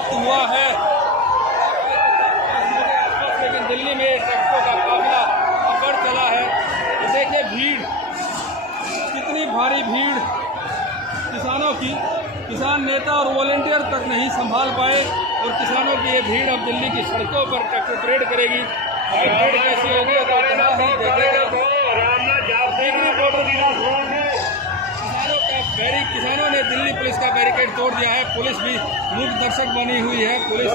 वक्त हुआ है, लेकिन दिल्ली में ट्रकों का काफिला बढ़ चला है। तो देखिए भीड़, कितनी भारी भीड़ किसानों की, किसान नेता और वॉलंटियर तक नहीं संभाल पाए और किसानों की ये भीड़ अब दिल्ली की सड़कों पर ट्रैक्टर परेड करेगी। भीड़ कैसी होगी तो इतना ही देखेगा। किसानों ने दिल्ली पुलिस का बैरिकेड तोड़ दिया है। पुलिस भी मूक दर्शक बनी हुई है। पुलिस